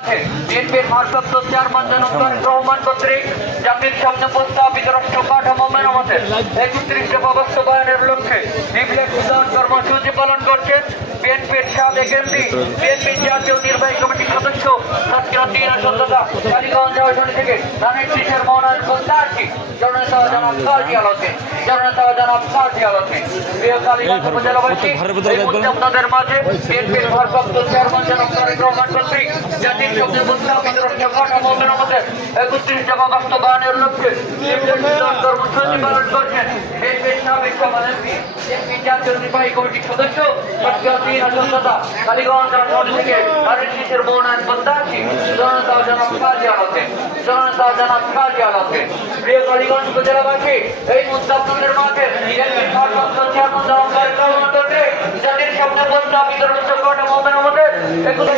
বিএনপির ভারপ্রাপ্ত চেয়ারম্যান জনাব তারেক রহমান কর্তৃক জাতির সামনে প্রস্তাবিত রাষ্ট্র কাঠামো মেরামতের ৩১ দফা বাস্তবায়নের লক্ষ্যে লিফলেট বিতরণ কর্মসূচি পালন করছেন বিএনপির সাবেক এমপি, বিএনপির জাতীয় নির্বাহী কমিটির সদস্য সাতক্ষীরা আসনদাতা কালীগঞ্জ আসন থেকে ধানের শীষের মনোনয়ন প্রত্যাশী জননেতা জনাব কাজী আলমগীর, জননেতা জনাব কাজী আলমগীর। প্রিয় কালীগঞ্জ উপজেলাবাসী, এই মুহূর্তে আপনাদের মাঝে বিএনপির ভারপ্রাপ্ত চেয়ারম্যান জনাব তারেক রহমান কর্তৃক জাতির সামনে প্রস্তাবিত রাষ্ট্র কাঠামো মেরামতের ৩১ দফা বাস্তবায়নের লক্ষ্যে লিফলেট বিতরণ কর্মসূচি পালন করছেন বিএনপির সাবেক সভাপতি, বিএনপির জাতীয় নির্বাহী কমিটির সদস্য সাতক্ষীরা আসনদাতা কালীগঞ্জ আসন থেকে ধানের শীষের মনোনয়ন প্রত্যাশী জননেতা জনাব কাজী আলমগীর, জননেতা জনাব কাজী আলমগীর। প্রিয় কালীগঞ্জ উপজেলাবাসী, এই মুহূর্তে আপনাদের মাঝে বিএনপির ভারপ্রাপ্ত চেয়ারম্যান জনাব তারেক রহমান কর্তৃক জাতির সামনে প্রস্তাবিত রাষ্ট্র কাঠামো মেরামতের ৩১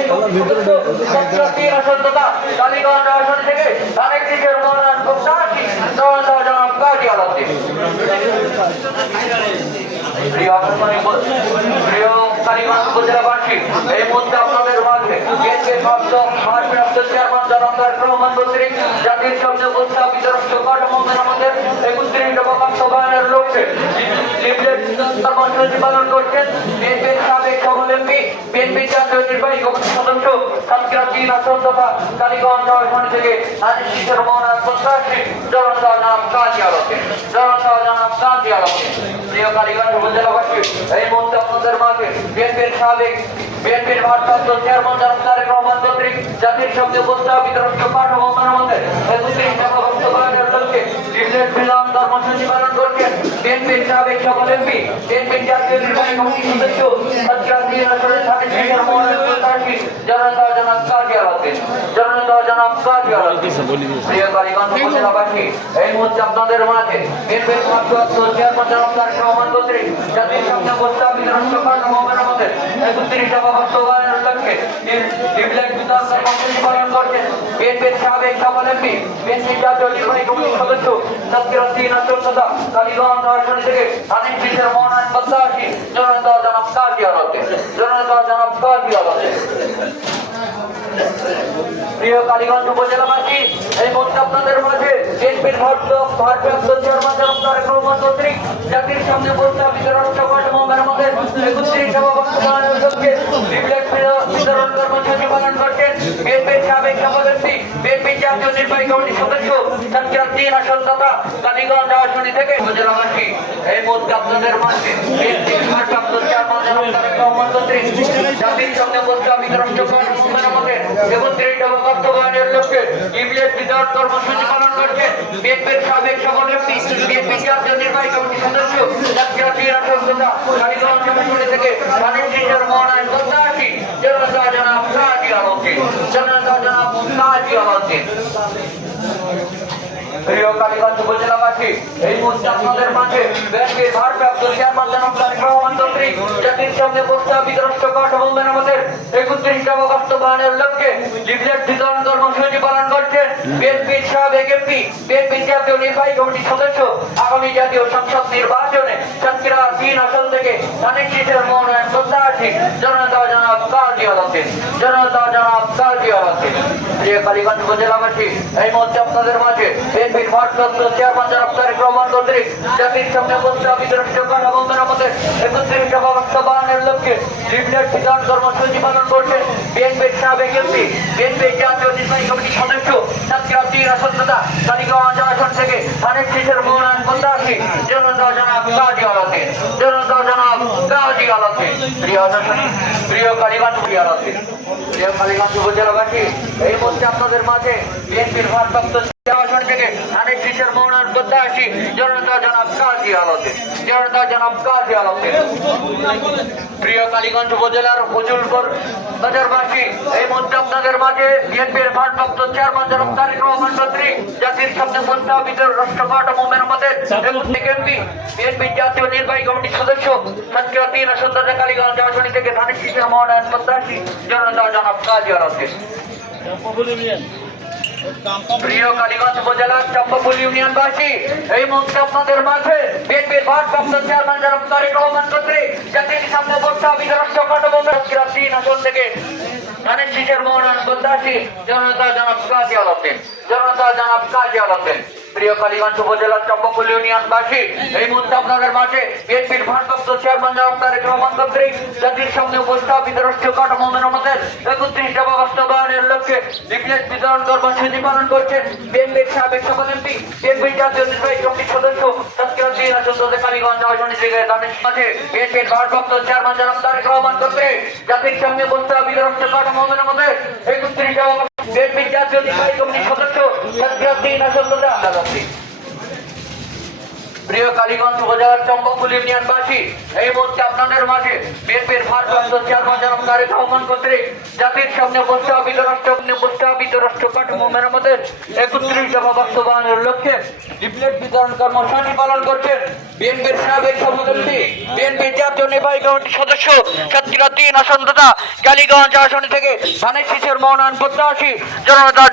সাতক্ষীরা আসনদাতা কালীগঞ্জ আসন থেকে ধানের শীষের মনোনয়ন প্রত্যাশী জননেতা জনাব কাজী আলমগীর। প্রিয় কালীগঞ্জ উপজেলাবাসী, এই মুহূর্তে আপনাদের মাঝে বিএনপির ভারপ্রাপ্ত চেয়ারম্যান জনাব তারেক রহমান কর্তৃক জাতির সামনে প্রস্তাবিত রাষ্ট্র কাঠামো মেরামতের ৩১ দফা বাস্তবায়নের লক্ষ্যে লিফলেট কর্মসূচি পালন করছেন বিএনপির সাবেক সভাপতি, বিএনপির জাতীয় নির্বাহী কমিটির সদস্য সাতক্ষীরা আসনদাতা কালীগঞ্জ আসন থেকে ধানের শীষের মনোনয়ন প্রত্যাশী জননেতা জনাব কাজী আলমগীর, জননেতা জনাব কাজী আলমগীর। প্রিয় কালীগঞ্জ উপজেলাবাসী, এই মুহূর্তে আপনাদের মাঝে বিএনপির ভারপ্রাপ্ত চেয়ারম্যান জনাব তারেক রহমান কর্তৃক জাতির সামনে প্রস্তাবিত রাষ্ট্র কাঠামো মেরামতের ৩১ দফা বাস্তবায়নের লক্ষ্যে লিফলেট বিতরণ কর্মসূচি পালন করছেন বিএনপির সাবেক সভাপতি, বিএনপির জাতীয় নির্বাহী কমিটির সদস্য সাতক্ষীরা আসনের ধানের শীষের মনোনয়ন প্রত্যাশী জননেতা জনাব কাজী আলমগীর, জননেতা জনাব কাজী আলমগীর। প্রিয় কালীগঞ্জ উপজেলাবাসী, এই মুহূর্তে আপনাদের মাঝে বিএনপির ভারপ্রাপ্ত চেয়ারম্যান জনাব তারেক রহমান কর্তৃক জাতির সামনে প্রস্তাবিত রাষ্ট্র কাঠামো মেরামতের ৩১ দফা বাস্তবায়নের লক্ষ্যে লিফলেট বিতরণ কর্মসূচি পালন করছেন বিএনপির সাবেক সভাপতি, বিএনপির জাতীয় নির্বাহী কমিটির সদস্য সাতক্ষীরা আসনদাতা কালীগঞ্জ আসন থেকে ধানের শীষের মনোনয়ন প্রত্যাশী জননেতা জনাব কাজী আলমগীর, জননেতা জনাব কাজী আলমগীর। প্রিয় কালীগঞ্জ উপজেলাবাসী, এই মুহূর্তে আপনাদের মাঝে বিএনপির ভারপ্রাপ্ত চেয়ারম্যান জনাব তারেক রহমান কর্তৃক জাতির সামনে প্রস্তাবিত রাষ্ট্র কাঠামো মেরামতের ৩১ দফা বাস্তবায়নের লক্ষ্যে লিফলেট বিতরণ কর্মসূচি পালন করছেন বিএনপির সাবেক সভাপতি, বিএনপির জাতীয় নির্বাহী কমিটির সদস্য সাতক্ষীরা আসনদাতা কালীগঞ্জ আসন থেকে উপজেলাবাসী, এই মুহূর্তে আপনাদের মাঝে বিএনপির ভারপ্রাপ্ত চেয়ারম্যান জনাব তারেক রহমান কর্তৃক জাতির সামনে প্রস্তাবিত রাষ্ট্র কাঠামো মেরামতের ৩১ দফা বাস্তবায়নের লক্ষ্যে লিফলেট বিতরণ কর্মসূচি পালন করছেন বিএনপির সাবেক সভাপতি, বিএনপির জাতীয় নির্বাহী কমিটির সদস্য সাতক্ষীরা আসনদাতা কালীগঞ্জ আসন থেকে ধানের শীষের মনোনয়ন প্রত্যাশী জননেতা জনাব কাজী আলমগীর, জননেতা জনাব কাজী আলমগীর। প্রিয় কালীগঞ্জ উপজেলাবাসী, এই মুহূর্তে আপনাদের মাঝে বিএনপির ভারপ্রাপ্ত চেয়ারম্যান জনাব তারেক রহমান কর্তৃক জাতির সামনে প্রস্তাবিত রাষ্ট্র কাঠামো মেরামতের ৩১ দফা বাস্তবায়নের লক্ষ্যে লিফলেট বিতরণ কর্মসূচি পালন করছেন বিএনপির সাবেক এমপি, বিএনপির জাতীয় নির্বাহী কমিটির সদস্য আগামী জাতীয় সংসদ নির্বাচনে সাতক্ষীরা আসন থেকে ধানের শীষের মনোনয়ন প্রত্যাশী জননেতা জনাব কাজী আলমগীর, জননেতা জনাব কাজী আলমগীর। প্রিয় কালীগঞ্জ উপজেলাবাসী, এই মুহূর্তে আপনাদের মাঝে বিএনপির ভারপ্রাপ্ত চেয়ারম্যান জনাব তারেক রহমান কর্তৃক জাতির সামনে প্রস্তাবিত রাষ্ট্র কাঠামো মেরামতের ৩১ দফা বাস্তবায়নের লক্ষ্যে লিফলেট বিতরণ কর্মসূচি পালন করছেন বিএনপির সাবেক এমপি, বিএনপির জাতীয় নির্বাহী কমিটির সদস্য সাতক্ষীরা আসনদাতা কালীগঞ্জ আসন থেকে ধানের শীষের মনোনয়ন প্রত্যাশী জননেতা জনাব কাজী আলমগীর, জননেতা জনাব কাজী আলমগীর। প্রিয় কালীগঞ্জ প্রিয় কালীগঞ্জ উপজেলাবাসী, এই মুহূর্তে আপনাদের মাঝে বিএনপির ভারপ্রাপ্ত আসন থেকে ধানের শীষের মনোনয়ন প্রত্যাশী জননেতা জনাব কাজী আলমগীর, জননেতা জনাব কাজী আলমগীর। প্রিয় কালীগঞ্জ উপজেলার ফজলপুর বাজারবাসী, এই মুহূর্তে আপনাদের মাঝে বিএনপির ভারপ্রাপ্ত চেয়ারম্যান জনাব তারেক রহমান কর্তৃক জাতির সামনে প্রস্তাবিত রাষ্ট্র কাঠামো মেরামতের এমপি, বিএনপির জাতীয় নির্বাহী কমিটির সদস্য সাতক্ষীরা আসনদাতা কালীগঞ্জ আসন থেকে ধানের শীষের মনোনয়ন প্রত্যাশী জননেতা জনাব কাজী আলমগীর। প্রিয় কালীগঞ্জ উপজেলার চম্পাপুর ইউনিয়নবাসী, এই মুহূর্তে আপনাদের মাঝে বিএনপির ভারপ্রাপ্ত চেয়ারম্যান জনাব তারেক রহমান কর্তৃক জাতির সামনে প্রস্তাবিত রাষ্ট্র কাঠামো মেরামতের ৩ আসন থেকে ধানের শীষের মনোনয়ন প্রত্যাশী জনতা জনাব কাজী আলমদিন, জনতা জনাব কাজী আলমদিন। প্রিয় কালীগঞ্জ উপজেলার চম্পকপুর ইউনিয়নবাসী, এই মুহূর্তে আপনাদের মাঝে বিএনপির ভারপ্রাপ্ত চেয়ারম্যান জনাব তারেক রহমান কর্তৃক জাতির সামনে উপস্থাপিত রাষ্ট্রীয় কাঠামো মেরামতের 31 দফা বাস্তবায়নের লক্ষ্যে লিফলেট বিতরণ কর্মসূচি পালন করছেন বিএনপির সাবেক সভাপতি, বিএনপির জাতীয় নির্বাহী কমিটির সদস্য তাজকিরউদ্দিন আসাদ কালীগঞ্জ আসন থেকে তাদের মাঝে বিএনপির ভারপ্রাপ্ত চেয়ারম্যান জনাব তারেক রহমান কর্তৃক জাতির সামনে উপস্থাপিত রাষ্ট্রীয় কাঠামো মেরামতের 31 দফা বিএনপির জাতীয় নির্বাহী কমিটির সদস্য তাজকিরউদ্দিন আসাদ। প্রিয় কালীগঞ্জ উপজেলার চম্পকপুর ইউনিয়নবাসী, এই মুহূর্তে আপনাদের মাঝে বিএনপির ভারপ্রাপ্ত চেয়ারম্যান জনাব তারেক রহমান কর্তৃক জাতির সামনে উপস্থাপিত রাষ্ট্র কাঠামো মেরামতের 31 দফা বাস্তবায়নের লক্ষ্যে লিফলেট বিতরণ কর্মসূচি পালন করছেন বিএনপির সাবেক সভাপতি, বিএনপির জাতীয় নির্বাহী কমিটির সদস্য তাজকিরউদ্দিন আসাদ কালীগঞ্জ আসন থেকে ধানের শীষের মনোনয়ন প্রত্যাশী জনতা